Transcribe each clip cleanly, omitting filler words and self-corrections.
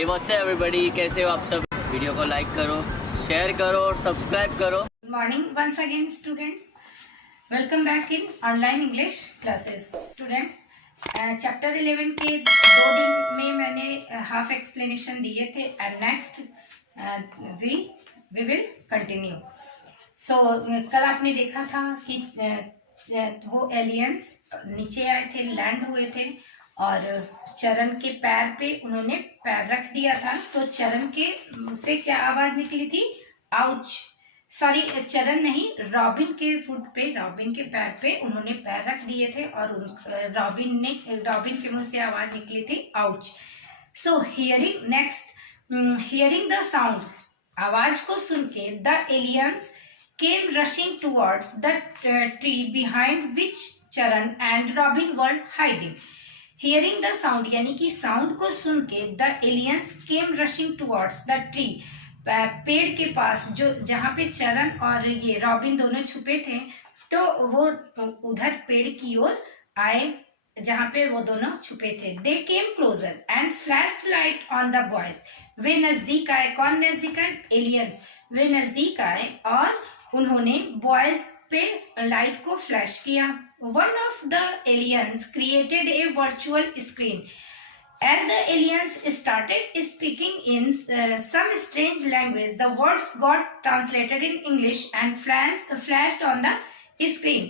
Hey what's up everybody, कैसे हो आप सब। वीडियो को लाइक करो, शेयर करो और सब्सक्राइब करो। Good morning once again students. Welcome back in online English classes students. Chapter 11 के 2 दिन में मैंने हाफ एक्सप्लेनेशन दिए थे and next we will continue. So कल आपने देखा था कि वो एलियंस नीचे आए थे, लैंड हुए थे और चरण के पैर पे उन्होंने पैर रख दिया था. तो चरण के से क्या आवाज निकली थी? आउच. सॉरी, चरण नहीं, रॉबिन के फुट पे, रॉबिन के पैर पे उन्होंने पैर रख दिए थे और रॉबिन के मुंह से आवाज निकली थी ouch. So hearing the sound, आवाज को सुन के the aliens came rushing towards the tree behind which Charan and Robin were hiding. Hearing the sound यानी कि साउंड को सुन के the aliens came rushing towards the tree, पेड़ के पास जो जहाँ पे चरण और ये रॉबिन दोनों छुपे थे, तो वो उधर पेड़ की ओर आए जहाँ पे वो दोनों छुपे थे. They came closer and flashed light on the boys. वे नजदीक आए. कौन नजदीक आए? एलियंस. वे नजदीक आए और उन्होंने बॉयज पे लाइट को फ्लैश किया. One of the aliens created a virtual screen. As the aliens started speaking in some strange language, the words got translated in English and flashed on the screen.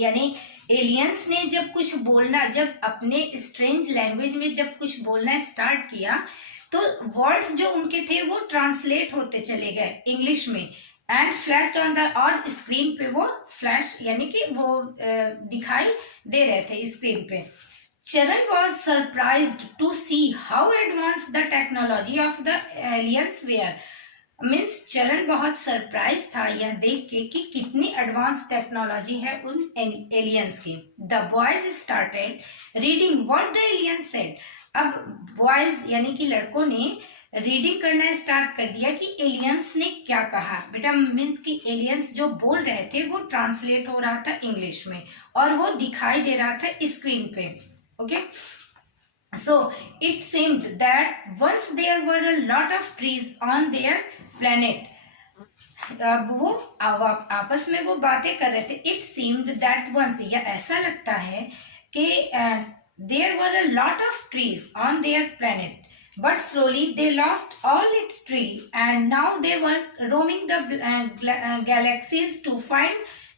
यानी aliens ने जब अपने strange language में जब कुछ बोलना start किया, तो वर्ड्स जो उनके थे वो ट्रांसलेट होते चले गए इंग्लिश में. एंड फ्लैश्ड ऑन द, और स्क्रीन पे वो फ्लैश यानी कि वो दिखाई दे रहे थे स्क्रीन पे. Charan was surprised to see how advanced the technology of the aliens were. Means चरण बहुत सरप्राइज था यह देख के कि कितनी एडवांस टेक्नोलॉजी है उन एलियंस की. The boys started reading what the aliens said. अब बॉयज यानी कि लड़कों ने रीडिंग करना स्टार्ट कर दिया कि एलियंस ने क्या कहा. बेटा मीन्स कि एलियंस जो बोल रहे थे वो ट्रांसलेट हो रहा था इंग्लिश में और वो दिखाई दे रहा था स्क्रीन पे. Okay, so it seemed that once there were a lot of trees on their planet. अब वो आपस में वो बातें कर रहे थे. It seemed that once, या ऐसा लगता है कि there were a lot of trees on their planet, but slowly they lost all its tree and now they were roaming the galaxies to find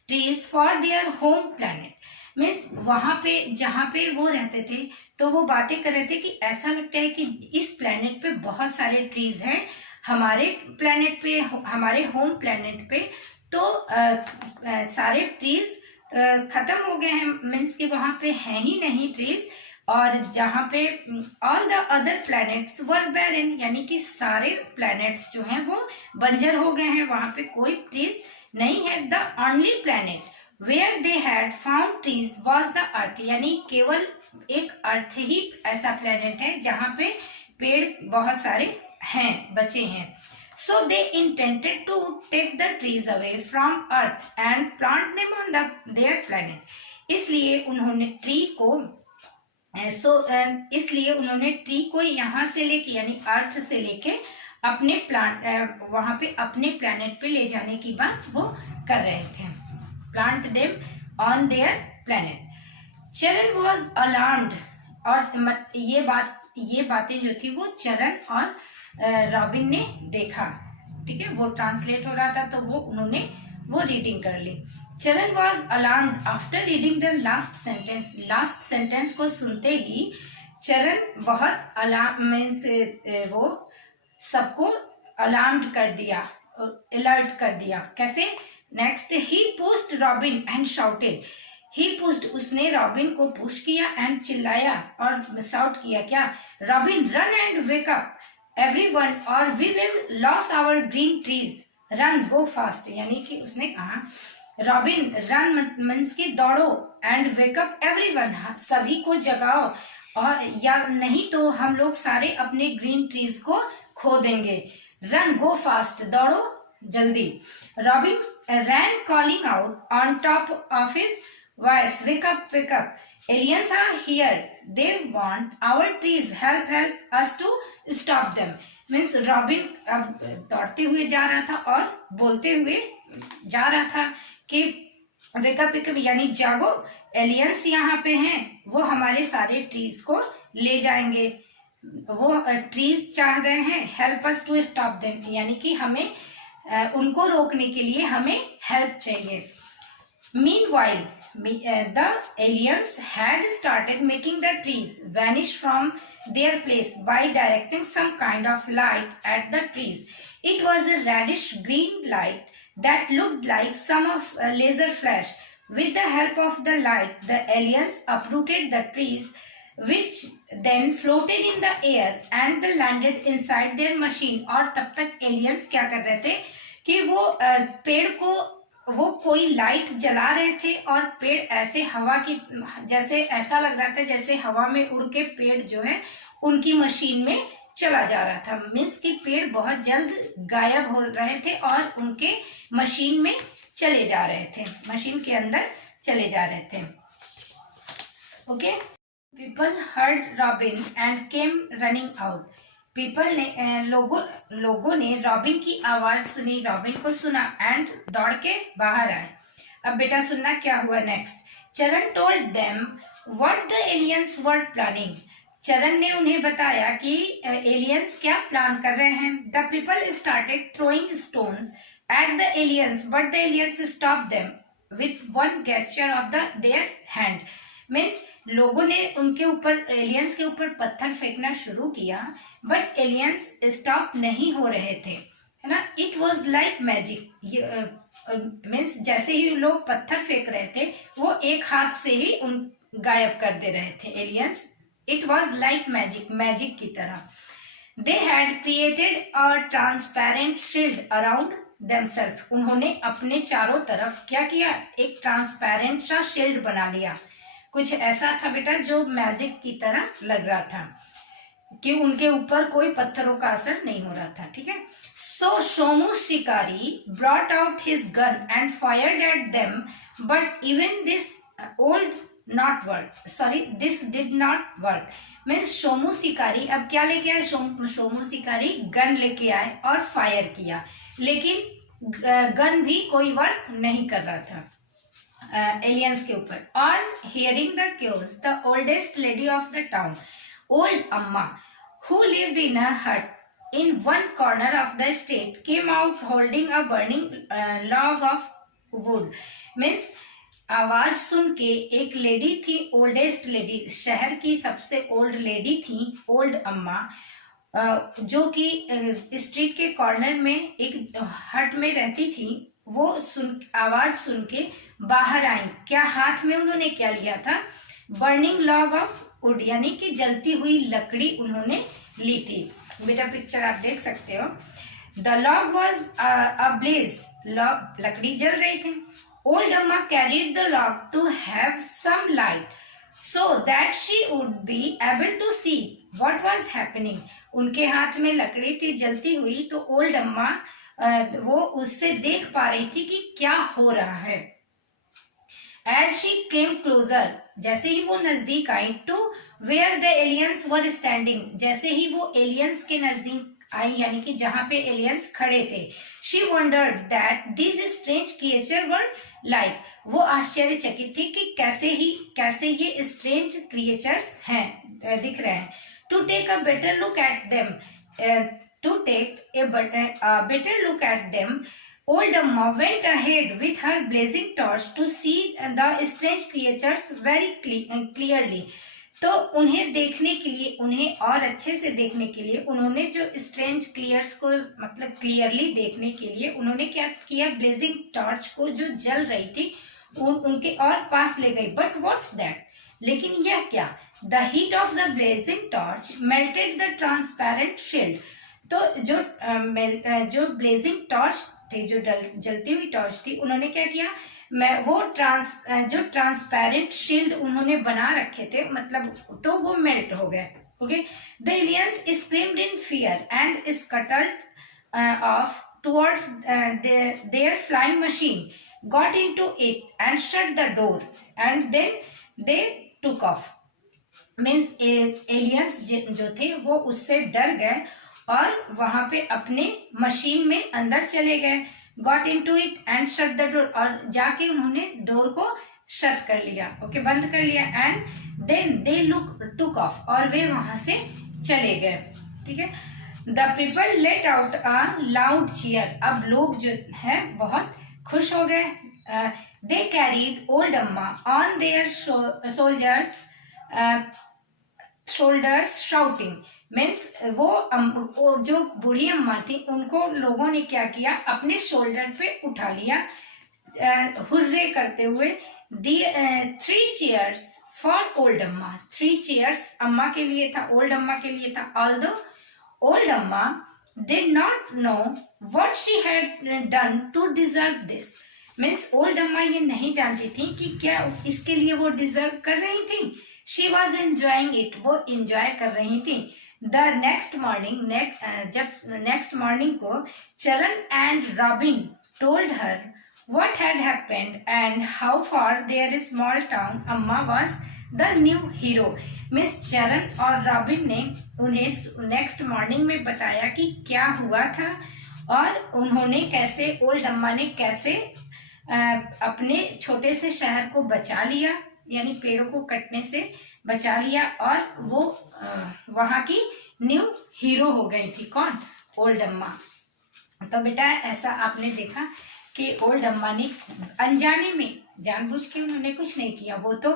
trees for their home planet. Means वहां पे जहाँ पे वो रहते थे तो वो बातें कर रहे थे कि ऐसा लगता है कि इस प्लेनेट पे बहुत सारे ट्रीज हैं, हमारे प्लेनेट पे, हमारे होम प्लेनेट पे तो सारे ट्रीज खत्म हो गए हैं. मीन्स कि वहां पे हैं ही नहीं ट्रीज, और जहाँ पे ऑल द अदर प्लैनेट्स वर बैरन, यानी कि सारे प्लैनेट्स जो हैं वो बंजर हो गए हैं, वहां पे कोई ट्रीज नहीं है. The only planet Where they had found trees was the earth. यानी केवल एक अर्थ ही ऐसा प्लेनेट है जहाँ पे पेड़ बहुत सारे हैं, बचे हैं. So they intended to take the trees away from earth and plant them on their planet. इसलिए उन्होंने ट्री को यहाँ से लेके यानी अर्थ से लेके अपने वहां पे अपने प्लेनेट पे ले जाने की बात वो कर रहे थे. Plant them on their planet. चरण was alarmed. और ये बातें जो थी वो चरण और रॉबिन ने देखा. ठीक है, वो ट्रांसलेट हो रहा था तो उन्होंने वो रीडिंग कर ली. चरण was alarmed after reading the last sentence. Last sentence को सुनते ही चरण बहुत मीन्स वो सबको अलार्म्ड कर दिया, अलर्ट कर दिया. कैसे? Next, he pushed Robin and shouted. He pushed, उसने रॉबिन को पुश किया एंड चिल्लाया और शाउट किया. क्या? Robin run and wake up everyone or we will lose our green trees. Run, go fast. यानी कि उसने कहा रॉबिन रन मीन्स की दौड़ो, एंड वेक अप एवरीवन, सभी को जगाओ, और या नहीं तो हम लोग सारे अपने ग्रीन ट्रीज को खो देंगे. रन, गो फास्ट, दौड़ो जल्दी. Robin ran calling out on top of his voice, wake up, wake up. Aliens are here. They want our trees. Help us to stop them. Means robin अब दौड़ते हुए जा रहा था और बोलते हुए जा रहा था कि वेकअप यानी जागो, एलियंस यहाँ पे हैं, वो हमारे सारे ट्रीज को ले जाएंगे। वो ट्रीज चाह रहे हैं help us to stop them, यानी कि हमें उनको रोकने के लिए हमें हेल्प चाहिए। Meanwhile, the aliens had started making the trees vanish from their place by directing some kind of light at the trees. It was a reddish green light that looked like some of a laser flash. With the help of the light, the aliens uprooted the trees, which then floated in the air and they landed inside their machine. और तब तक aliens क्या कर रहे थे कि वो पेड़ को वो कोई लाइट जला रहे थे और पेड़ ऐसे हवा की जैसे ऐसा लग रहा था जैसे हवा में उड़ के पेड़ जो है उनकी मशीन में चला जा रहा था। मीन्स कि पेड़ बहुत जल्द गायब हो रहे थे और उनके मशीन में चले जा रहे थे, मशीन के अंदर चले जा रहे थे। Okay, people heard robin and came running out. People ने लोगों ने रॉबिन की आवाज सुनी, रॉबिन को सुना एंड दौड़ के बाहर आए। अब बेटा सुनना क्या हुआ नेक्स्ट। चरण told them what the aliens were planning. चरण ने उन्हें बताया कि एलियंस क्या प्लान कर रहे हैं। The people started throwing stones at the aliens but the aliens stop them with one gesture of their hand. Means लोगों ने उनके ऊपर एलियंस के ऊपर पत्थर फेंकना शुरू किया बट एलियंस स्टॉप नहीं हो रहे थे, है ना। It was like magic. Means जैसे ही लोग पत्थर फेंक रहे थे वो एक हाथ से ही उन गायब कर दे रहे थे aliens. It was like magic, magic की तरह। They had created a transparent shield around themselves. उन्होंने अपने चारों तरफ क्या किया, एक ट्रांसपेरेंट सा शील्ड बना लिया। कुछ ऐसा था बेटा जो मैजिक की तरह लग रहा था कि उनके ऊपर कोई पत्थरों का असर नहीं हो रहा था, ठीक है। सो सोमू शिकारी brought out his gun and fired at them but even this old not work, sorry this did not work. Means Somu शिकारी अब क्या लेके आए, सोमू शिकारी गन लेके आए और फायर किया, लेकिन गन भी कोई वर्क नहीं कर रहा था एलियंस के ऊपर। On hearing the cues the oldest lady of the town, old Amma who lived in a hut in one corner of the state, came out holding a burning log of wood. Means आवाज सुन के एक lady थी, oldest lady, शहर की सबसे old lady थी, old अम्मा, जो कि स्ट्रीट के कॉर्नर में एक हट में रहती थी। वो आवाज सुन के बाहर आई। क्या हाथ में उन्होंने क्या लिया था, बर्निंग लॉग ऑफ वुड, यानी कि जलती हुई लकड़ी उन्होंने ली थी। बेटा पिक्चर आप देख सकते हो। The log was a blaze, लकड़ी जल रही थी। Old Amma carried the log to have some light so that she would be able to see what was happening. उनके हाथ में लकड़ी थी जलती हुई, तो ओल्ड अम्मा वो उससे देख पा रही थी कि क्या हो रहा है। As she came closer, जैसे ही वो नजदीक आई, to where the aliens were standing, जैसे ही वो एलियंस के नजदीक आई, यानी कि जहां पे एलियंस खड़े थे, she wondered that these strange creatures were like, वो आश्चर्यचकित थी कि कैसे ये स्ट्रेंज क्रिएचर्स हैं, दिख रहे हैं। To take a better look at them, to take a better look at them, old Amma went ahead with her blazing torch to see the strange creatures very clearly. तो उन्हें देखने के लिए, उन्हें और अच्छे से देखने के लिए, उन्होंने जो स्ट्रेंज क्लियर्स को मतलब क्लियरली देखने के लिए उन्होंने क्या किया, ब्लेजिंग टॉर्च को जो जल रही थी उनके और पास ले गई। बट व्हाट्स दैट, लेकिन यह क्या, the heat of the blazing torch melted the transparent shield. तो जो ब्लेजिंग टॉर्च थी, जो जलती हुई टॉर्च थी, उन्होंने क्या किया, वो जो ट्रांसपेरेंट शील्ड उन्होंने बना रखे थे, मतलब तो वो मेल्ट हो गए। Okay, the aliens screamed in fear and scuttled off towards their flying machine, got into it and shut the door, and then they took off. Means aliens जो थे वो उससे डर गए और वहां पे अपने मशीन में अंदर चले गए. Got into it and shut the door, और जाके उन्होंने डोर को शट कर लिया, ओके बंद कर लिया. And then they took off, और वे वहां से चले गए. ठीक है. The people let out a loud cheer, अब लोग जो है बहुत खुश हो गए. They carried old Amma on their soldiers shoulders shouting. Means वो जो बूढ़ी अम्मा थी उनको लोगों ने क्या किया, अपने शोल्डर पे उठा लिया हुर्रे करते हुए. दी 3 चेयर्स फॉर ओल्ड अम्मा, 3 चेयर्स अम्मा के लिए था, ओल्ड अम्मा के लिए था. Although old Amma did not know what she had done to deserve this. Means old Amma ये नहीं जानती थी कि क्या इसके लिए वो डिजर्व कर रही थी. शी वॉज एंजॉइंग इट, वो इंजॉय कर रही थी. द नेक्स्ट मॉर्निंग, जब नेक्स्ट मॉर्निंग को चरण and robin told her what had happened and how far their small town Amma was the new hero. Miss चरण और रॉबिन ने उन्हें नेक्स्ट मॉर्निंग में बताया कि क्या हुआ था और उन्होंने कैसे, ओल्ड अम्मा ने कैसे अपने छोटे से शहर को बचा लिया, यानी पेड़ों को कटने से बचा लिया, और वो वहां की न्यू हीरो हो गई थी. कौन? ओल्ड अम्मा. तो बेटा ऐसा आपने देखा कि ओल्ड अम्मा ने अनजाने में, जानबूझ के उन्होंने कुछ नहीं किया. वो तो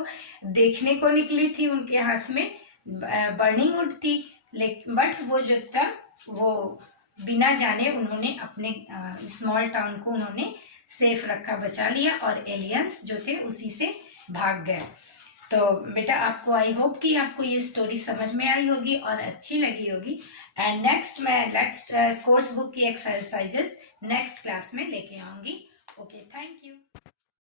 देखने को निकली थी, उनके हाथ में बर्निंग वुड थी, लेकिन बट वो जो था वो बिना जाने उन्होंने अपने स्मॉल टाउन को उन्होंने सेफ रखा, बचा लिया, और एलियंस जो थे उसी से भाग गए. तो बेटा आपको, आई होप कि आपको ये स्टोरी समझ में आई होगी और अच्छी लगी होगी. एंड नेक्स्ट मैं कोर्स बुक की एक्सरसाइजेस नेक्स्ट क्लास में लेके आऊंगी. Okay, thank you.